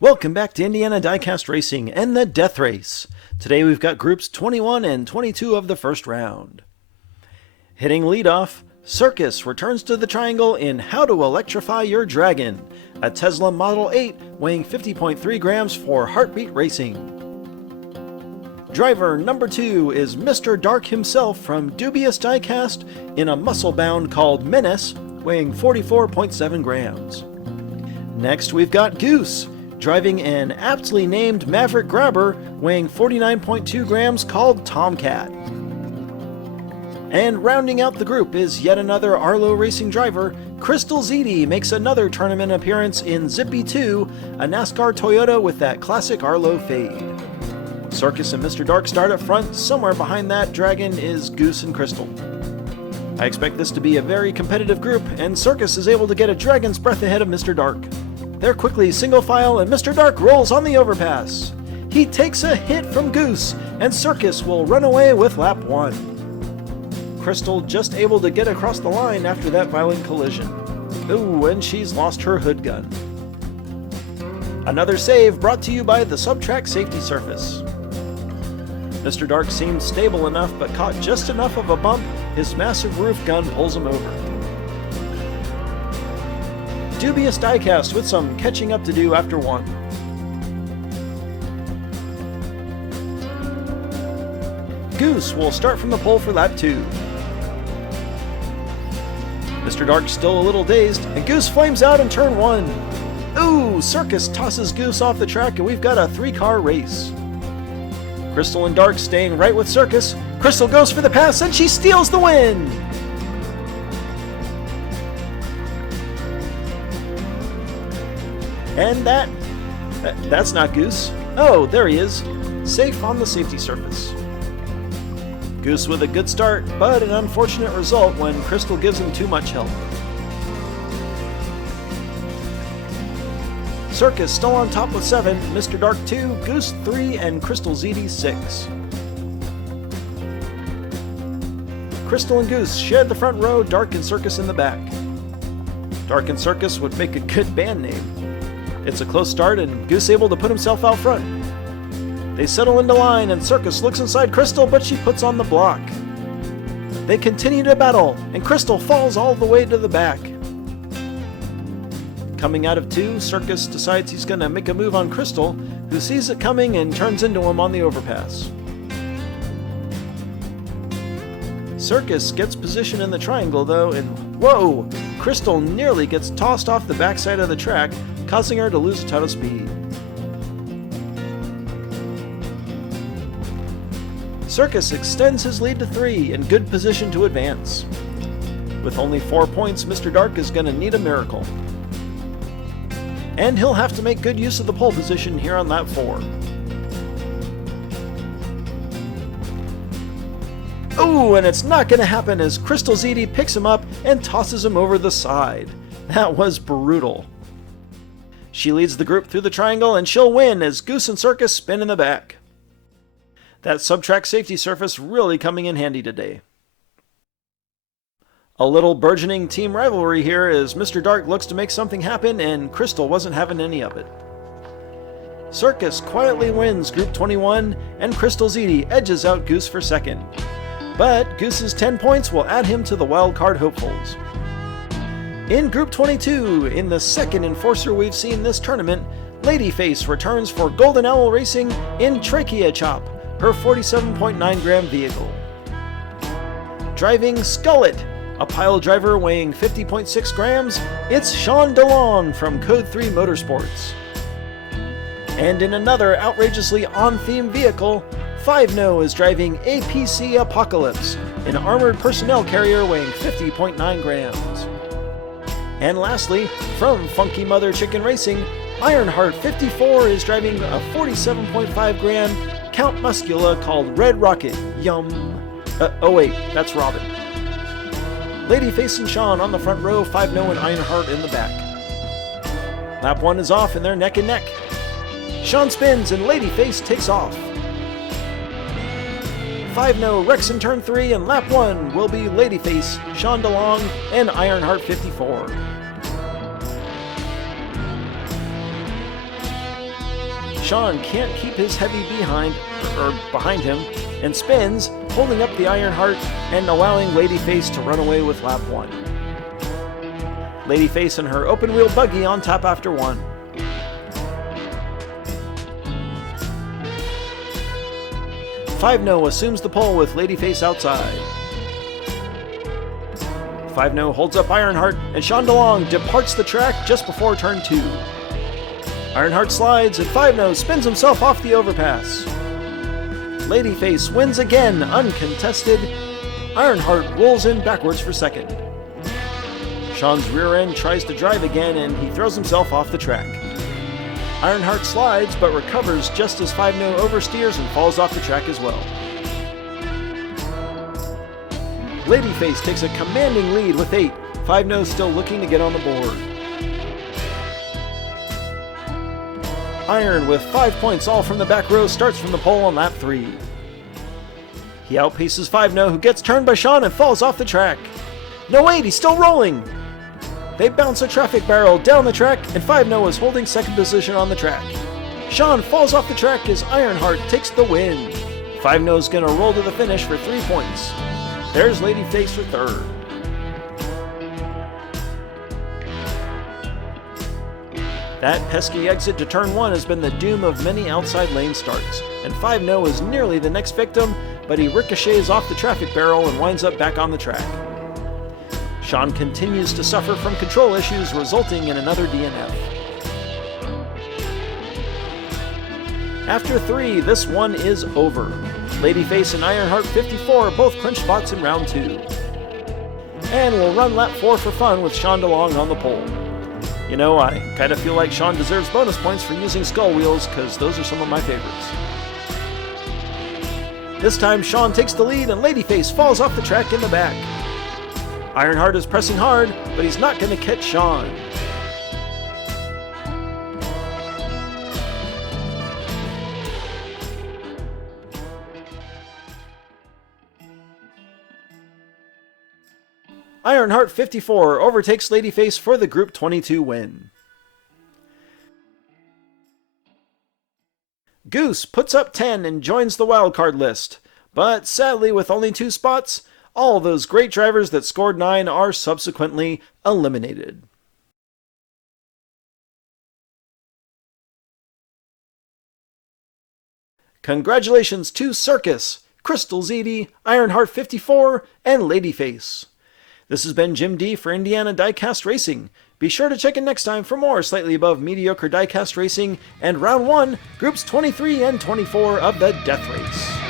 Welcome back to Indiana Diecast Racing and the Death Race. Today we've got groups 21 and 22 of the first round. Hitting leadoff, Circus returns to the triangle in How to Electrify Your Dragon, a Tesla Model 8 weighing 50.3 grams for Heartbeat Racing. Driver number 2 is Mr. Dark himself from Dubious Diecast in a muscle bound called Menace, weighing 44.7 grams. Next we've got Goose, driving an aptly named Maverick Grabber weighing 49.2 grams called Tomcat. And rounding out the group is yet another Arlo Racing driver. Crystal Ziti makes another tournament appearance in Zippy 2, a NASCAR Toyota with that classic Arlo fade. Circus and Mr. Dark start up front. Somewhere behind that dragon is Goose and Crystal. I expect this to be a very competitive group, and Circus is able to get a dragon's breath ahead of Mr. Dark. They're quickly single file, and Mr. Dark rolls on the overpass. He takes a hit from Goose, and Circus will run away with lap 1. Crystal just able to get across the line after that violent collision. Ooh, and she's lost her hood gun. Another save brought to you by the Subtrack Safety Surface. Mr. Dark seems stable enough, but caught just enough of a bump, his massive roof gun pulls him over. Dubious Diecast with some catching up to do after 1. Goose will start from the pole for lap 2. Mr. Dark's still a little dazed, and Goose flames out in turn 1. Ooh, Circus tosses Goose off the track, and we've got a 3-car race. Crystal and Dark staying right with Circus. Crystal goes for the pass, and she steals the win! And that's not Goose. Oh, there he is, safe on the safety surface. Goose with a good start, but an unfortunate result when Crystal gives him too much help. Circus still on top with 7, Mr. Dark 2, Goose 3, and Crystal Ziti 6. Crystal and Goose shared the front row, Dark and Circus in the back. Dark and Circus would make a good band name. It's a close start, and Goose able to put himself out front. They settle into line, and Circus looks inside Crystal, but she puts on the block. They continue to battle, and Crystal falls all the way to the back. Coming out of 2, Circus decides he's going to make a move on Crystal, who sees it coming and turns into him on the overpass. Circus gets position in the triangle, though, and whoa! Crystal nearly gets tossed off the backside of the track, causing her to lose a ton of speed. Circus extends his lead to 3 in good position to advance. With only 4 points, Mr. Dark is going to need a miracle. And he'll have to make good use of the pole position here on lap 4. Ooh, and it's not going to happen as Crystal Ziti picks him up and tosses him over the side. That was brutal. She leads the group through the triangle, and she'll win as Goose and Circus spin in the back. That Subtrack Safety Surface really coming in handy today. A little burgeoning team rivalry here as Mr. Dark looks to make something happen, and Crystal wasn't having any of it. Circus quietly wins Group 21, and Crystal Ziti edges out Goose for 2nd. But Goose's 10 points will add him to the wildcard hopefuls. In Group 22, in the 2nd enforcer we've seen this tournament, Ladyface returns for Golden Owl Racing in Trachea Chop, her 47.9 gram vehicle. Driving Skullet, a pile driver weighing 50.6 grams, it's Sean DeLong from Code 3 Motorsports. And in another outrageously on-theme vehicle, 5No is driving APC Apocalypse, an armored personnel carrier weighing 50.9 grams. And lastly, from Funky Mother Chicken Racing, Ironheart 54 is driving a 47.5 gram Count Muscula called Red Rocket. Yum. Oh wait, that's Robin. Ladyface and Sean on the front row, 5No and Ironheart in the back. Lap 1 is off and they're neck and neck. Sean spins and Ladyface takes off. 5-No wrecks in turn 3, and lap 1 will be Ladyface, Sean DeLong, and Ironheart 54. Sean can't keep his heavy behind him and spins, holding up the Ironheart and allowing Ladyface to run away with lap 1. Ladyface and her open-wheel buggy on top after 1. Five-No assumes the pole with Ladyface outside. Five-No holds up Ironheart, and Sean DeLong departs the track just before turn 2. Ironheart slides, and Five-No spins himself off the overpass. Ladyface wins again, uncontested. Ironheart rolls in backwards for second. Sean's rear end tries to drive again, and he throws himself off the track. Ironheart slides, but recovers just as Five-No oversteers and falls off the track as well. Ladyface takes a commanding lead with 8, Five-No still looking to get on the board. Iron, with 5 points all from the back row, starts from the pole on lap 3. He outpaces Five-No, who gets turned by Sean and falls off the track. No, wait, he's still rolling! They bounce a traffic barrel down the track, and Five-No is holding second position on the track. Sean falls off the track as Ironheart takes the win. Five-No's gonna roll to the finish for 3 points. There's Ladyface for third. That pesky exit to turn 1 has been the doom of many outside lane starts, and Five-No is nearly the next victim, but he ricochets off the traffic barrel and winds up back on the track. Sean continues to suffer from control issues, resulting in another DNF. After 3, this one is over. Ladyface and Ironheart 54 both clinch spots in round 2. And we'll run lap 4 for fun with Sean DeLong on the pole. You know, I kind of feel like Sean deserves bonus points for using skull wheels, because those are some of my favorites. This time Sean takes the lead and Ladyface falls off the track in the back. Ironheart is pressing hard, but he's not going to catch Sean. Ironheart 54 overtakes Ladyface for the Group 22 win. Goose puts up 10 and joins the wildcard list, but sadly with only 2 spots, all those great drivers that scored 9 are subsequently eliminated. Congratulations to Circus, Crystal ZD, Ironheart 54, and Ladyface. This has been Jim D for Indiana Diecast Racing. Be sure to check in next time for more slightly above mediocre diecast racing and round 1, groups 23 and 24 of the Death Race.